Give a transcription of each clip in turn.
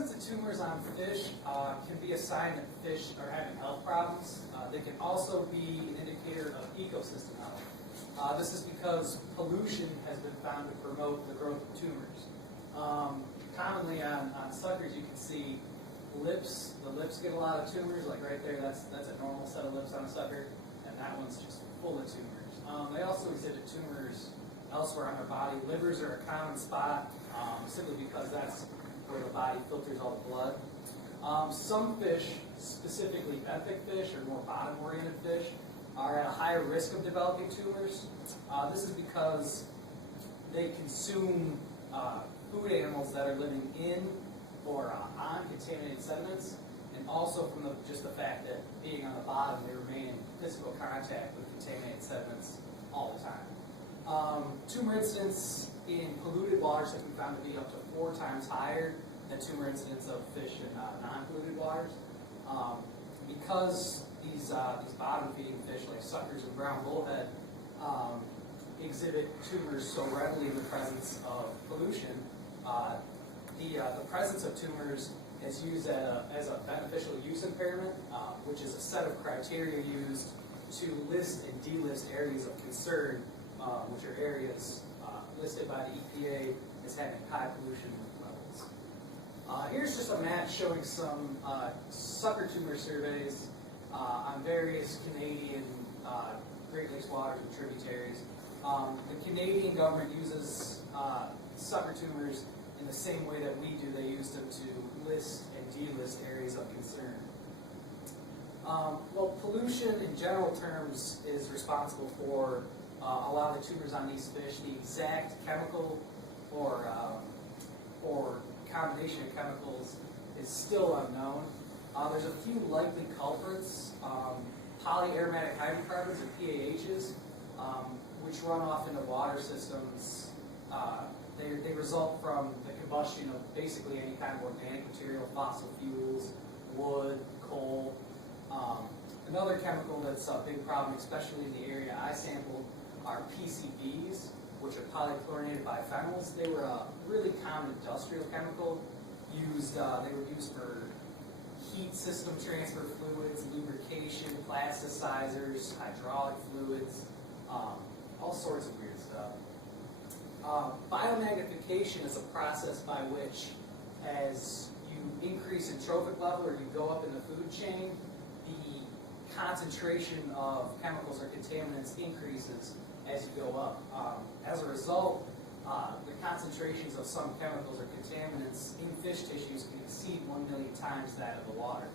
presence of tumors on fish can be a sign that fish are having health problems. They can also be an indicator of ecosystem health. This is because pollution has been found to promote the growth of tumors. Commonly on suckers, you can see lips. The lips get a lot of tumors, like right there. That's a normal set of lips on a sucker, and that one's just full of tumors. They also exhibit tumors elsewhere on their body. Livers are a common spot, simply because that's where the body filters all the blood. Some fish, specifically benthic fish or more bottom-oriented fish, are at a higher risk of developing tumors. This is because they consume food animals that are living in or on contaminated sediments, and also from just the fact that being on the bottom, they remain in physical contact with contaminated sediments all the time. Tumor incidence in polluted waters have been found to be up to 4 times higher than tumor incidence of fish in non-polluted waters. Because these bottom-feeding fish, like suckers and brown bullhead, exhibit tumors so readily in the presence of pollution, the presence of tumors is used as a beneficial use impairment, which is a set of criteria used to list and delist areas of concern, which are areas listed by the EPA as having high pollution levels. Here's just a map showing some sucker tumor surveys on various Canadian Great Lakes waters and tributaries. The Canadian government uses sucker tumors in the same way that we do. They use them to list and delist areas of concern. Well, pollution in general terms is responsible for a lot of the tumors on these fish. The exact chemical or combination of chemicals is still unknown. There's a few likely culprits. Polyaromatic hydrocarbons, or PAHs, which run off into water systems. They result from the combustion of basically any kind of organic material, fossil fuels, wood, coal. Another chemical that's a big problem, especially in the area I sampled, are PCBs, which are polychlorinated biphenyls. They were a really common industrial chemical. They were used for heat system transfer fluids, lubrication, plasticizers, hydraulic fluids, all sorts of weird stuff. Biomagnification is a process by which, as you increase in trophic level or you go up in the food chain, the concentration of chemicals or contaminants increases as you go up. As a result, the concentrations of some chemicals or contaminants in fish tissues can exceed 1 million times that of the water.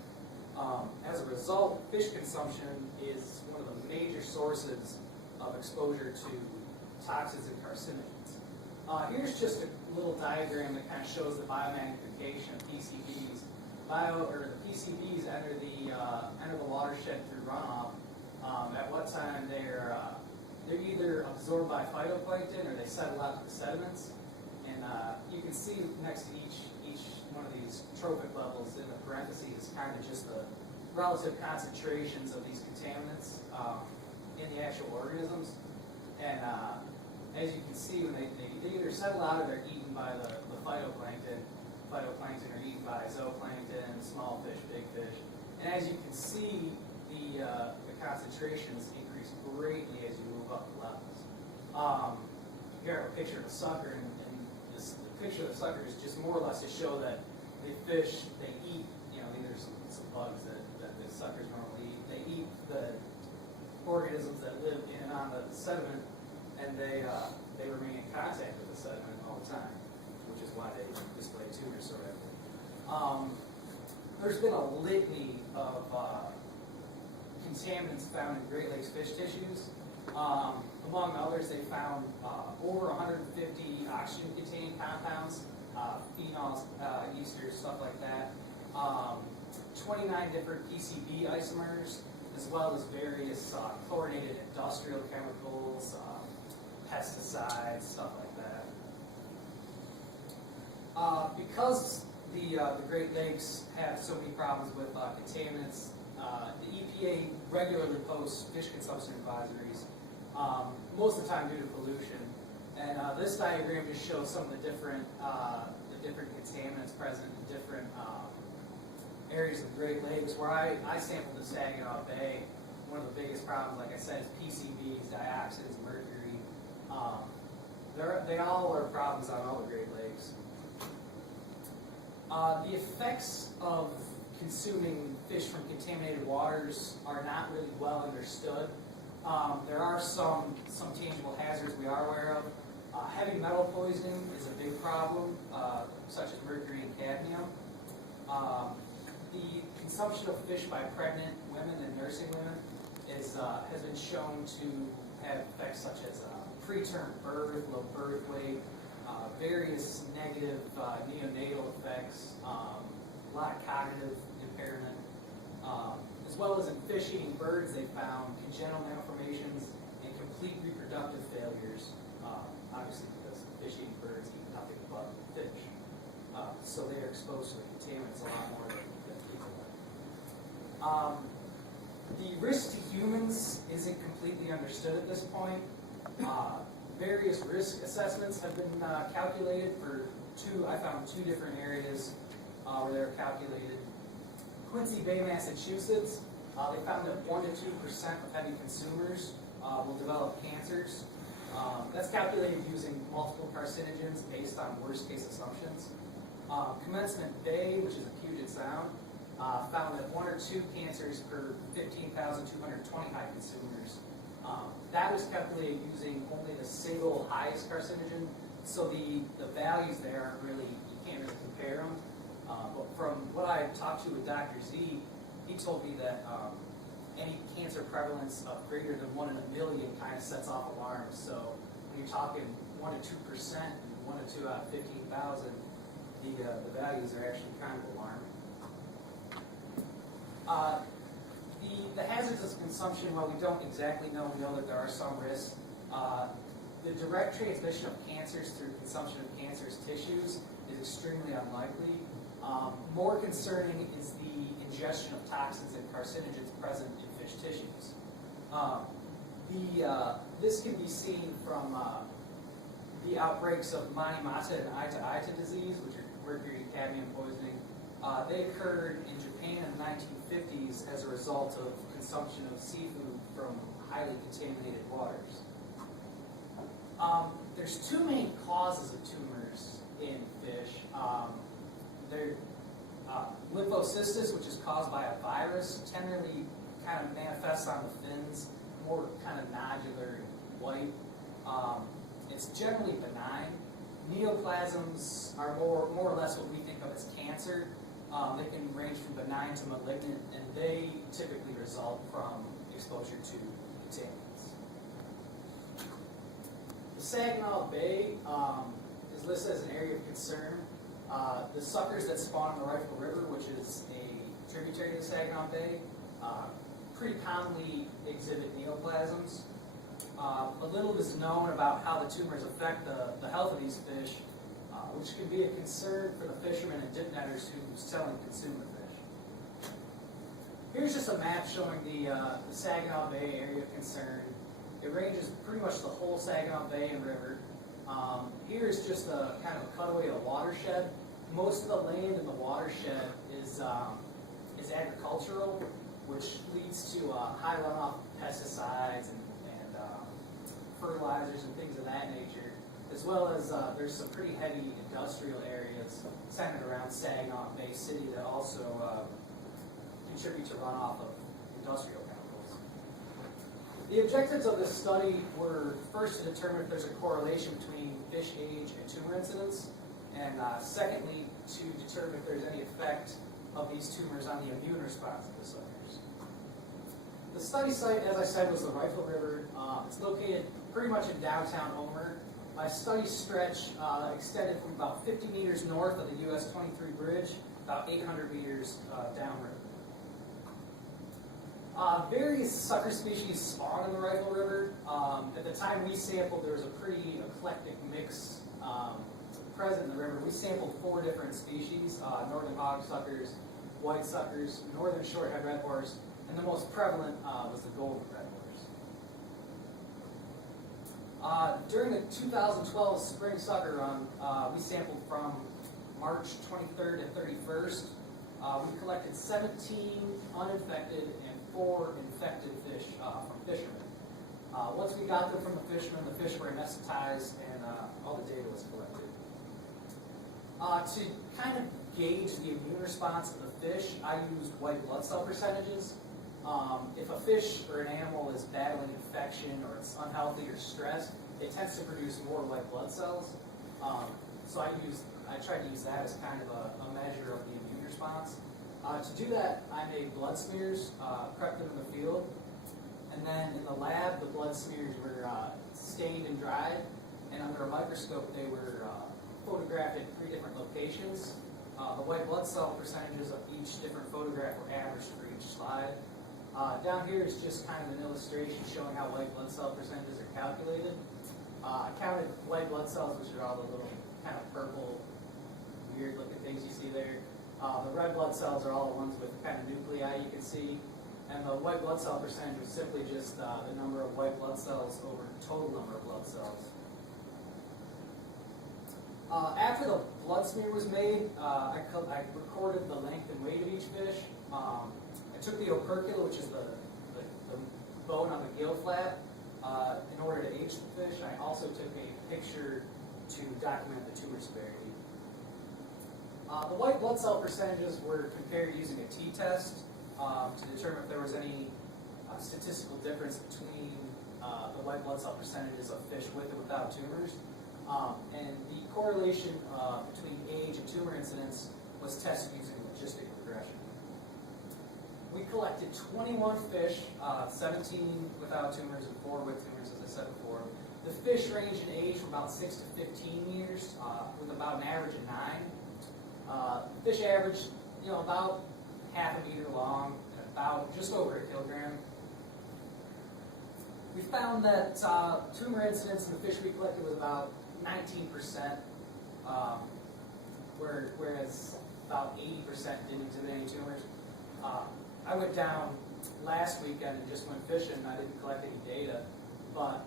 As a result, fish consumption is one of the major sources of exposure to toxins and carcinogens. Here's just a little diagram that kind of shows the biomagnification of PCBs. The PCBs enter the watershed through runoff. At what time they're either absorbed by phytoplankton or they settle out to the sediments. And you can see next to each one of these trophic levels in the parentheses kind of just the relative concentrations of these contaminants in the actual organisms. And as you can see, when they either settle out or they're eaten by the phytoplankton. Phytoplankton are eaten by zooplankton, small fish, big fish. And as you can see, the concentrations increase greatly as you move up the levels. Here I have a picture of a sucker, and the picture of the sucker is just more or less to show that they eat, either some bugs that the suckers normally eat. They eat the organisms that live in and on the sediment, and they remain in contact with the sediment all the time, which is why they display tumors so readily. There's been a litany of contaminants found in Great Lakes fish tissues. Among others, they found over 150 oxygen-containing compounds, phenols, esters, stuff like that. 29 different PCB isomers, as well as various chlorinated industrial chemicals, pesticides, stuff like that. Because the Great Lakes have so many problems with contaminants, the EPA regularly posts fish consumption advisories, most of the time due to pollution. And this diagram just shows some of the different contaminants present in different areas of the Great Lakes. Where I sampled the Saginaw Bay, one of the biggest problems, like I said, is PCBs, dioxins, mercury. They all are problems on all the Great Lakes. The effects of consuming fish from contaminated waters are not really well understood. There are some tangible hazards we are aware of. Heavy metal poisoning is a big problem, such as mercury and cadmium. The consumption of fish by pregnant women and nursing women has been shown to have effects such as preterm birth, low birth weight, various negative neonatal effects, a lot of cognitive impairment, as well as in fish-eating birds they found congenital malformations and complete reproductive failures, obviously because fish-eating birds eat nothing but fish. So they are exposed to the contaminants a lot more than people are. The risk to humans isn't completely understood at this point. Various risk assessments have been calculated for I found two different areas where they were calculated. Quincy Bay, Massachusetts, they found that 1 to 2% of heavy consumers will develop cancers. That's calculated using multiple carcinogens based on worst case assumptions. Commencement Bay, which is a Puget Sound, found that 1 or 2 cancers per 15,220 high consumers. That was calculated using only the single highest carcinogen, so the values there aren't really, you can't really compare them. But from what I talked to with Dr. Z, he told me that any cancer prevalence of greater than 1 in a million kind of sets off alarms. So when you're talking 1 to 2% and 1 to 2 out of 15,000, the values are actually kind of alarming. The hazards of consumption, while we don't exactly know, we know that there are some risks. The direct transmission of cancers through consumption of cancerous tissues is extremely unlikely. More concerning is the ingestion of toxins and carcinogens present in fish tissues. This can be seen from the outbreaks of Mani-Mata and Ita-Ita disease, which are mercury and cadmium poisoning. They occurred in Japan in the 1950s as a result of consumption of seafood from highly contaminated waters. There's 2 main causes of tumors in fish. They're lymphocystis, which is caused by a virus, generally kind of manifests on the fins, more kind of nodular and white. It's generally benign. Neoplasms are more or less what we think of as cancer. They can range from benign to malignant, and they typically result from exposure to contaminants. The Saginaw Bay is listed as an area of concern. The suckers that spawn in the Rifle River, which is a tributary to the Saginaw Bay, pretty commonly exhibit neoplasms. A little is known about how the tumors affect the health of these fish, which can be a concern for the fishermen and dip netters who sell and consume the fish. Here's just a map showing the Saginaw Bay area of concern. It ranges pretty much the whole Saginaw Bay and river. Here's just a kind of a cutaway of a watershed. Most of the land in the watershed is agricultural, which leads to high runoff pesticides and fertilizers and things of that nature, as well as there's some pretty heavy industrial areas centered around Saginaw Bay City that also contribute to runoff of industrial chemicals. The objectives of this study were first to determine if there's a correlation between fish age and tumor incidence, and secondly, to determine if there's any effect of these tumors on the immune response of the suckers. The study site, as I said, was the Rifle River. It's located pretty much in downtown Homer. My study stretch extended from about 50 meters north of the US 23 bridge, about 800 meters downriver. Various sucker species spawn in the Rifle River. At the time we sampled, there was a pretty eclectic mix present in the river. We sampled 4 different species: northern hogsuckers, white suckers, northern shorthead redwars, and the most prevalent was the golden redwars. During the 2012 spring sucker run, we sampled from March 23rd to 31st. We collected 17 uninfected and 4 infected fish from fishermen. Once we got them from the fish were anesthetized and all the data was collected. To kind of gauge the immune response of the fish, I used white blood cell percentages. If a fish or an animal is battling infection or it's unhealthy or stressed, it tends to produce more white blood cells. So I tried to use that as kind of a measure of the immune response. To do that, I made blood smears, prepped them in the field, and then in the lab, the blood smears were stained and dried, and under a microscope, they were photographed at 3 different locations. The white blood cell percentages of each different photograph were averaged for each slide. Down here is just kind of an illustration showing how white blood cell percentages are calculated. I counted white blood cells, which are all the little kind of purple, weird looking things you see there. The red blood cells are all the ones with the kind of nuclei you can see. And the white blood cell percentage was simply just the number of white blood cells over the total number of blood cells. After the blood smear was made, I recorded the length and weight of each fish. I took the opercula, which is the bone on the gill flap, in order to age the fish. I also took a picture to document the tumor severity. The white blood cell percentages were compared using a t-test to determine if there was any statistical difference between the white blood cell percentages of fish with and without tumors. And the correlation between age and tumor incidence was tested using logistic regression. We collected 21 fish, 17 without tumors and 4 with tumors, as I said before. The fish range in age from about 6 to 15 years, with about an average of 9. Fish averaged, about half a meter long, and about just over 1 kilogram. We found that tumor incidence in the fish we collected was about 19%, whereas about 80% didn't exhibit any tumors. I went down last weekend and just went fishing. I didn't collect any data, but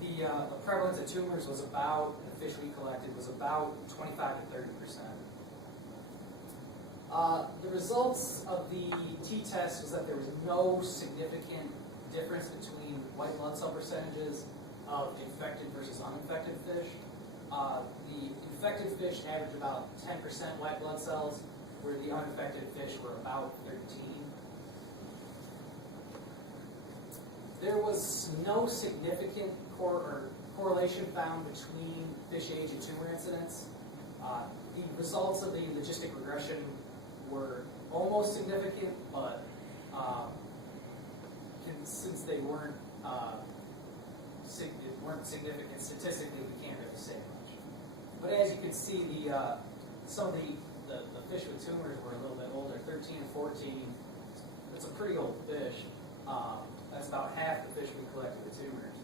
the prevalence of tumors was about, in the fish we collected, was about 25 to 30%. The results of the t-test was that there was no significant difference between white blood cell percentages of infected versus uninfected fish. The infected fish averaged about 10% white blood cells, where the uninfected fish were about 13. There was no significant correlation found between fish age and tumor incidence. The results of the logistic regression were almost significant, but since they weren't significant statistically, we can't really say much. But as you can see, some of the fish with tumors were a little bit older, 13 and 14. It's a pretty old fish. That's about half the fish we collected with tumors.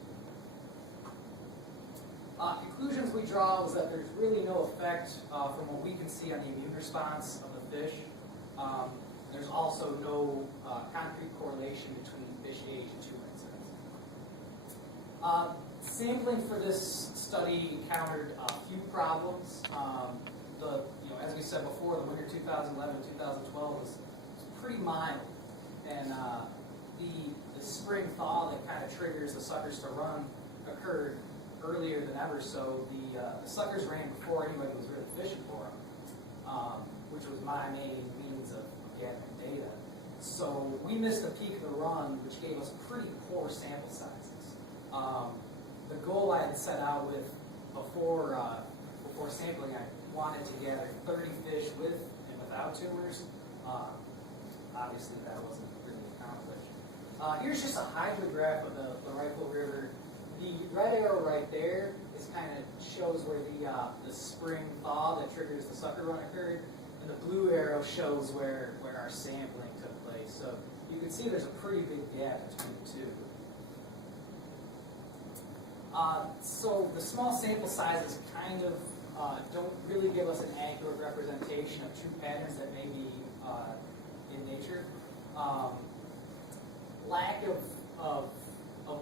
Conclusions we draw was that there's really no effect from what we can see on the immune response of the fish. There's also no concrete correlation between fish age and tumor incidence. Sampling for this study encountered a few problems. As we said before, the winter 2011-2012 was pretty mild, and the spring thaw that kind of triggers the suckers to run occurred earlier than ever. So the suckers ran before anybody was really fishing for them, which was my main means of gathering data. So we missed a peak of the run, which gave us pretty poor sample sizes. The goal I had set out with before sampling, I wanted to gather 30 fish with and without tumors. Obviously, that wasn't really accomplished. Here's just a hydrograph of the Rifle River. The red arrow right there kind of shows where the spring thaw that triggers the sucker run occurred, and the blue arrow shows where our sampling took place. So you can see there's a pretty big gap between the two. So the small sample sizes kind of don't really give us an accurate representation of true patterns that may be in nature. Lack of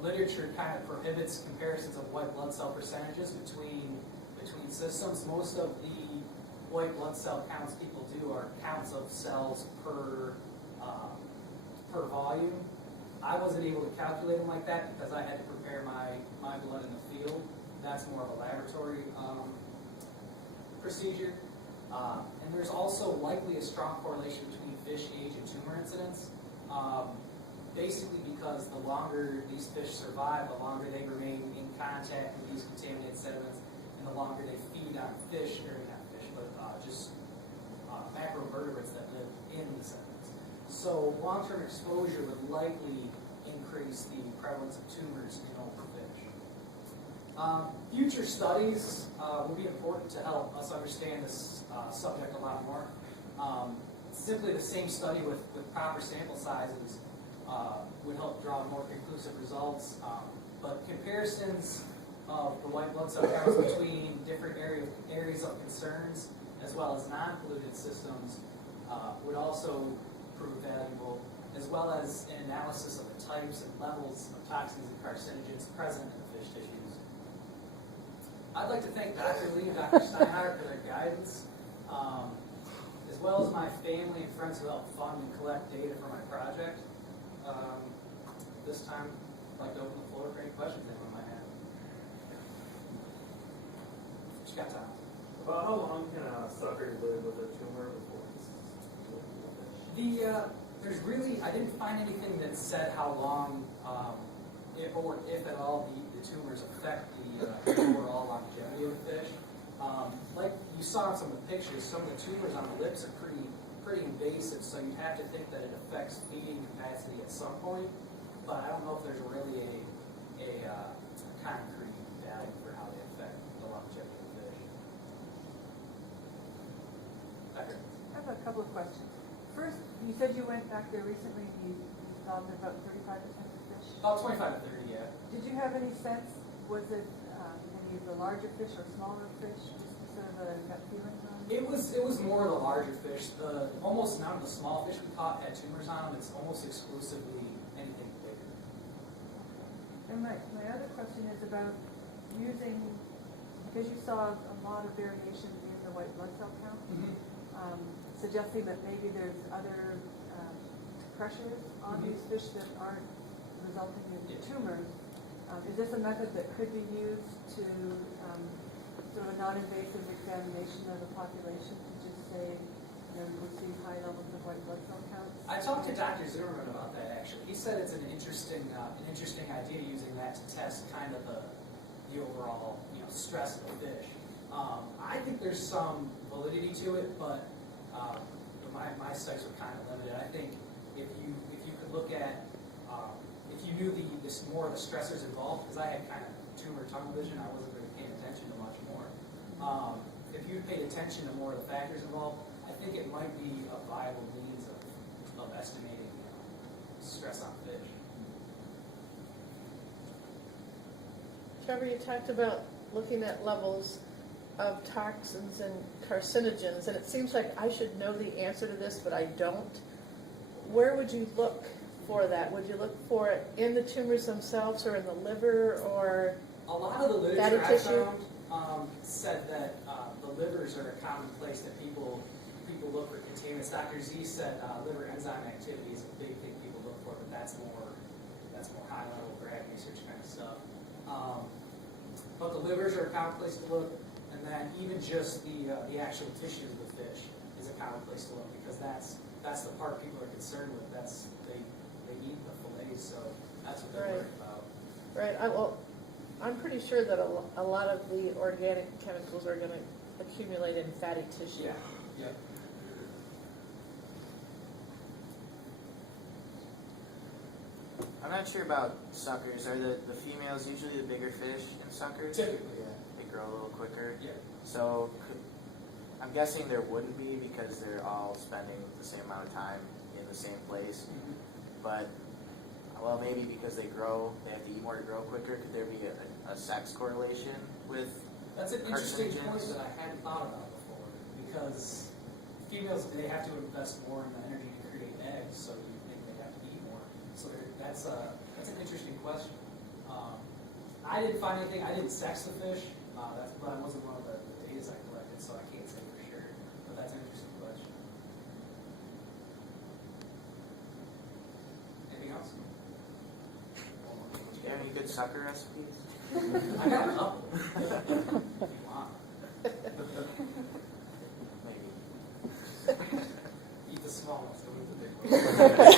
literature kind of prohibits comparisons of white blood cell percentages between systems. Most of the white blood cell counts people do are counts of cells per volume. I wasn't able to calculate them like that because I had to prepare my blood in the field. That's more of a laboratory procedure. And there's also likely a strong correlation between fish age and tumor incidence. Basically because the longer these fish survive, the longer they remain in contact with these contaminated sediments, and the longer they feed on fish, or not fish, but just macroinvertebrates that live in the sediments. So long-term exposure would likely increase the prevalence of tumors in older fish. Future studies will be important to help us understand this subject a lot more. Simply the same study with proper sample sizes would help draw more conclusive results, but comparisons of the white blood cell counts between different areas of concerns as well as non-polluted systems would also prove valuable, as well as an analysis of the types and levels of toxins and carcinogens present in the fish tissues. I'd like to thank Dr. Lee and Dr. Steinhardt for their guidance, as well as my family and friends who helped fund and collect data for my project. This time, I'd like to open the floor for any questions anyone might have. Just got time. About how long can a sucker live with a tumor before it's there's really, I didn't find anything that said how long, if at all, the tumors affect the overall longevity of the fish. Like you saw in some of the pictures, some of the tumors on the lips are pretty invasive, so you have to think that it affects feeding capacity at some point. But I don't know if there's really a concrete value for how they affect the longevity of the fish. Becker. I have a couple of questions. First, you said you went back there recently and you saw about 35 to 10 fish. About 25 to 30, yeah. Did you have any sense, was it any of the larger fish or smaller fish? Just sort of a gut feeling on it? It was more the larger fish. Almost none of the small fish we caught had tumors on them. It's almost exclusively anything bigger. And my other question is about using, because you saw a lot of variation in the white blood cell count, suggesting that maybe there's other pressures on these fish that aren't resulting in tumors. Is this a method that could be used to sort of a non-invasive examination of the population to just say, we see high levels of white blood cell counts? I talked to Dr. Zimmerman about that actually. He said it's an interesting idea using that to test kind of the overall stress of the fish. I think there's some validity to it, but my studies were kind of limited. I think if you could look at if you knew more of the stressors involved, because I had kind of tumor tunnel vision, I wasn't really paying attention to much more. If you paid attention to more of the factors involved, I think it might be a viable means of estimating stress on fish. Trevor, you talked about looking at levels of toxins and carcinogens, and it seems like I should know the answer to this, but I don't. Where would you look for that? Would you look for it in the tumors themselves or in the liver or a lot of the literature I found said that the livers are a common place that people look for contaminants. Dr. Z said liver enzyme activity is a big thing people look for, but that's more high level grad research kind of stuff. But the livers are a common place to look, and then even just the actual tissues of the fish is a common place to look, because that's the part people are concerned with. They eat the fillets, so that's what they're worried about. Right. I'm pretty sure that a lot of the organic chemicals are going to accumulate in fatty tissue. Yeah. I'm not sure about suckers. Are the females usually the bigger fish in suckers? Typically, yeah. They grow a little quicker? Yeah. So I'm guessing there wouldn't be, because they're all spending the same amount of time in the same place. But, well, maybe because they have to eat more to grow quicker. Could there be a sex correlation with That's an interesting point carcinogens? that I hadn't thought about before, because females, they have to invest more in the energy to create eggs, so you think they have to eat more. So that's an interesting question. I didn't find anything. I didn't sex the fish. That wasn't one of the data I collected, so I can't say for sure. good sucker recipes? I got a couple. Wow. Maybe. Eat the small ones, don't eat the big ones.